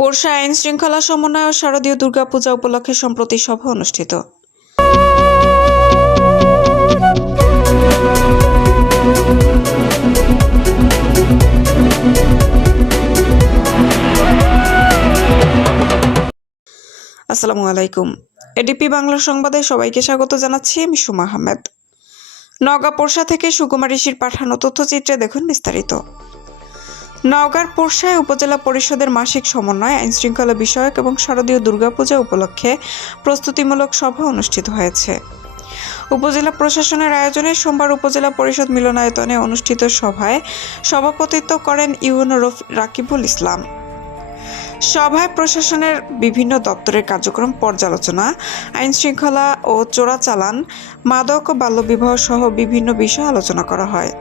পোরশা আইন শৃঙ্খলা সমন্বয় ও শারদীয় দুর্গাপূজা উপলক্ষে সম্প্রতি সভা অনুষ্ঠিত। আসসালামু আলাইকুম। এডিপি বাংলা সংবাদে সবাইকে স্বাগত জানাচ্ছি, আমি সুমা আহমেদ। নওগাঁ পোরশা থেকে সুকুমার ঋষির পাঠানো তথ্যচিত্রে দেখুন বিস্তারিত। নওগাঁর পোরশায় উপজেলা পরিষদের মাসিক সমন্বয় আইন শৃঙ্খলা বিষয়ক এবং শারদীয় দুর্গাপূজা উপলক্ষে প্রস্তুতিমূলক সভা অনুষ্ঠিত হয়েছে। উপজেলা প্রশাসনের আয়োজনে সোমবার উপজেলা পরিষদ মিলনায়তনে অনুষ্ঠিত সভায় সভাপতিত্ব করেন ইউনো রফ- রাকিবুল ইসলাম। সভায় প্রশাসনের বিভিন্ন দপ্তরের কার্যক্রম পর্যালোচনা আইন শৃঙ্খলা ও চোরাচালান, মাদক ও বাল্যবিবাহ সহ বিভিন্ন বিষয় আলোচনা করা হয়।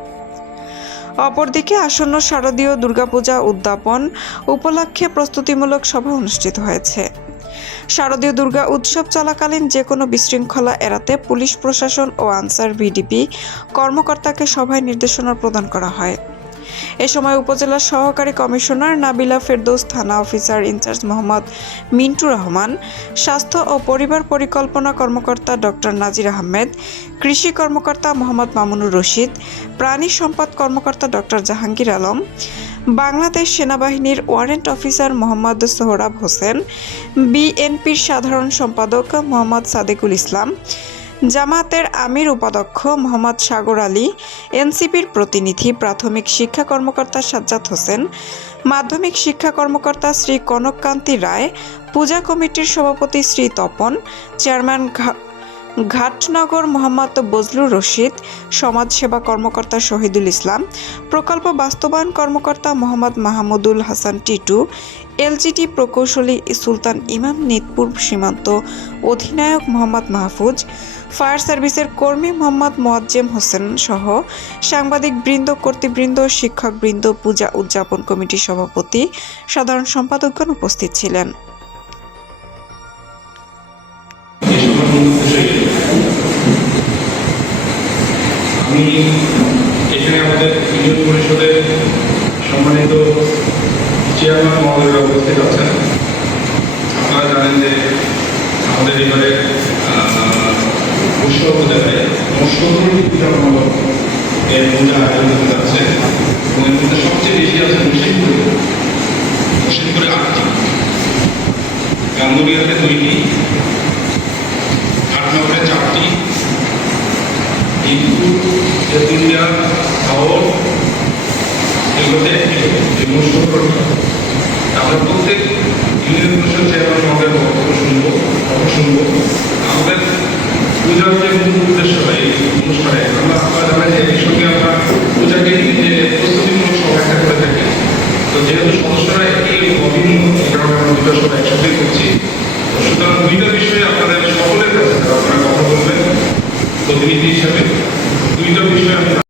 অপরদিকে আসন্ন শারদীয় দুর্গাপূজা উদ্যাপন উপলক্ষে প্রস্তুতিমূলক সভা অনুষ্ঠিত হয়েছে। শারদীয় দুর্গা উৎসব চলাকালীন যে কোনো বিশৃঙ্খলা এড়াতে পুলিশ প্রশাসন ও আনসার ভিডিপি কর্মকর্তাকে সভায় নির্দেশনা প্রদান করা হয়। এ সময় উপজেলার সহকারী কমিশনার নাবিলা ফেরদৌস থানা officer in charge Mohammad Mintu Rahman, স্বাস্থ্য ও পরিবার পরিকল্পনা কর্মকর্তা ডক্টর নাজির আহমেদ, কৃষি কর্মকর্তা মোহাম্মদ মামুনুর রশিদ, প্রাণী সম্পদ কর্মকর্তা ডক্টর জাহাঙ্গীর আলম, বাংলাদেশ সেনাবাহিনীর ওয়ারেন্ট অফিসার মোহাম্মদ সোহরাব হোসেন, বিএনপির সাধারণ সম্পাদক মোহাম্মদ সাদেকুল ইসলাম জামাতের আমির উপাধ্যক্ষ মোহাম্মদ সাগর আলী, এনসিপির প্রতিনিধি প্রাথমিক শিক্ষা কর্মকর্তা সাজ্জাদ হোসেন, মাধ্যমিক শিক্ষা কর্মকর্তা শ্রী কনককান্তি রায়, পূজা কমিটির সভাপতি শ্রী তপন, চেয়ারম্যান ঘাটনগর মোহাম্মদ বজলুর রশিদ, সমাজসেবা কর্মকর্তা শহীদুল ইসলাম, প্রকল্প বাস্তবায়ন কর্মকর্তা মোহাম্মদ মাহমুদুল হাসান টিটু, এলজিটি প্রকৌশলী সুলতান ইমাম নিতপুর সীমান্ত অধিনায়ক মোহাম্মদ মাহফুজ ফায়ার সার্ভিসের কর্মী মোহাম্মদ মোয়াজ্জেম হোসেন সহ সাংবাদিক বৃন্দ, কর্তৃবৃন্দ, শিক্ষকবৃন্দ, পূজা উদযাপন কমিটির সভাপতি, সাধারণ সম্পাদকগণ উপস্থিত ছিলেন। সম্মানিত চেয়ারম্যান মহোদয়রা উপস্থিত আছেন। আপনারা জানেন যে আমাদের এবারে উৎসব উপজেলায় মৎস্যকরী পূজামূলক এর পূজা আয়োজন যাচ্ছে এবং এর মধ্যে সবচেয়ে বেশি আছে মুর্শিদপুরে মুর্শিদপুরে আটটি। গাঙ্গুলিয়াতে দুইটি। আটনগরে চারটি। কিন্তু তেঁতুলিয়া শহর এগুলোতে করতে হবে আমরা প্রত্যেক ইউনিয়ন পরিষদ চেয়ারম্যান মহোদয়ের বক্তব্য শুনব শুনব। আমাদের পূজার যে মূল উদ্দেশ্য হয় এই অনুষ্ঠানে আমরা আপনারা জানেন যে একই সঙ্গে আমরা পূজাকে যে প্রস্তুতিমূলক সভা একটা করে থাকি তো যেহেতু সদস্যরা এই অভিন্ন এই কারণে আমরা দুটো সভা একসাথে করছি তো সুতরাং দুইটা বিষয়ে আপনাদের সকলের কাছে আপনারা কথা বলবেন প্রতিনিধি হিসাবে দুইটা বিষয়ে